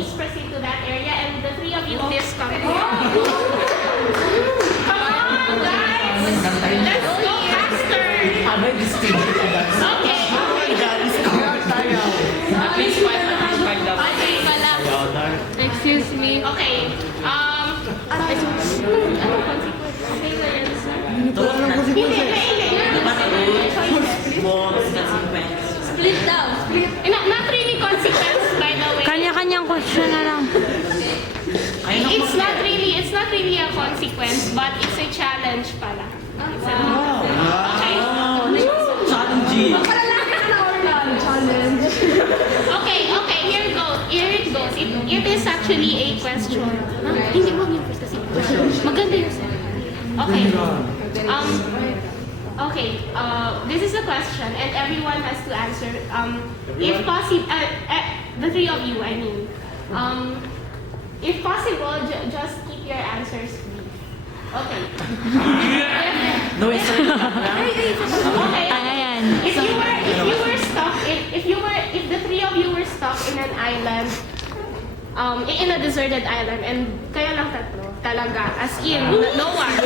please proceed to that area, and the three of you please come here. Come on, guys! Let's go faster! Okay. Please, Excuse me. Okay. Ano consequence? Hindi. Split daw. Not really consequence, by the way. Kanya-kanyang question na lang. It's not really a consequence, but it's a challenge pala. It's a, okay. Okay, here it goes. It is actually a question. Hindi mo yung first kasi. Maganda yung set. Okay. This is a question and everyone has to answer. If possible, the three of you, I mean. If possible, just keep your answers brief. Okay. No, it's Okay. Ayan. If the three of you were stuck in an island, in a deserted island, and kayo lang tatlo, talaga, as in, no one.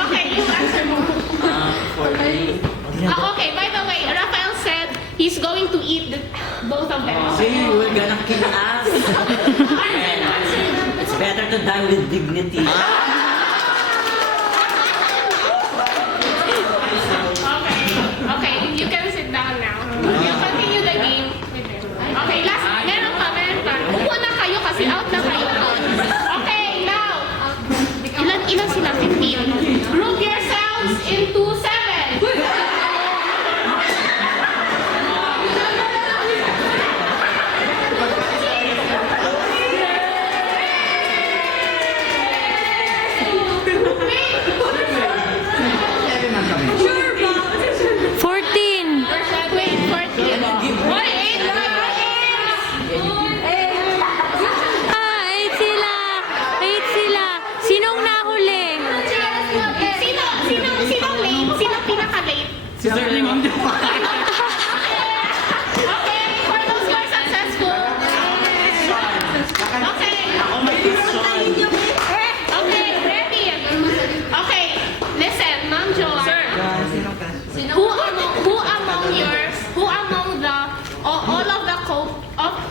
Okay, you answer mo. Okay, by the way, Rafael said he's going to eat both of them. See, we're gonna kill us. It's better to die with dignity. Okay, you can sit down now. You continue the game with him. Okay, meron pa. Upo na kayo kasi out na kayo. Okay, now. Ilan sila? 15. Group yourselves into 7. Si Sir Limon. Okay, for those who are successful. Okay, ready. Okay, listen, Ma'am Joanne. Sir.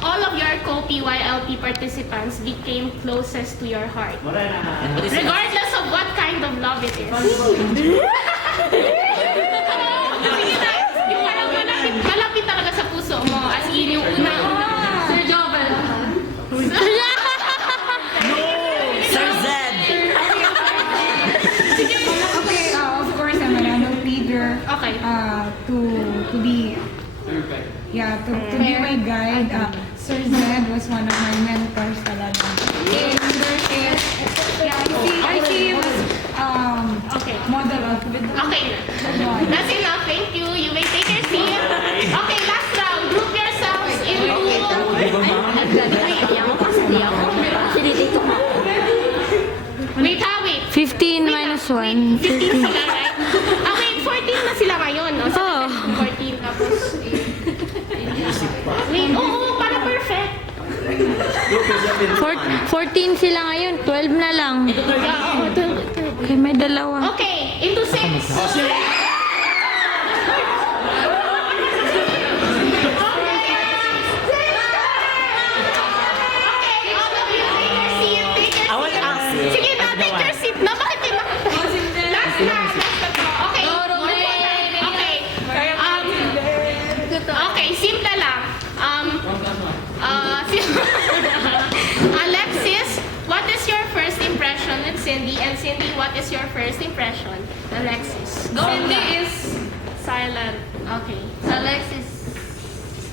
All of your co-PYLP participants became closest to your heart? Regardless of what kind of love it is. Yung parang malapit talaga sa puso mo. As in, yung una. Sir Jovel. Sir Zed. Okay, of course, I'm a random leader. Okay. To be my guide. Sir Zed was one of my mentors talaga. I see him as Okay. model of Okay. That's enough. Thank you. You may take your seat. Okay, last round. Group yourselves into... Wait. 15 minus 1. 15 sila, right? Wait, 14 na sila ngayon. No? So, Oh. 14 tapos... Wait, para perfect. 14 sila ngayon, 12 na lang. Okay, may dalawa. Okay, into 6. Sige na, take your seat na. Bakit yun? Last na. Okay. Okay, simple lang. Alexis, what is your first impression with Cindy? And Cindy, what is your first impression? Alexis. Cindy is silent. Okay. Alexis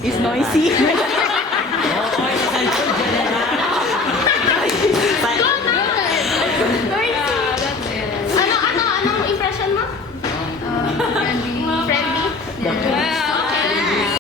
is noisy. Oh,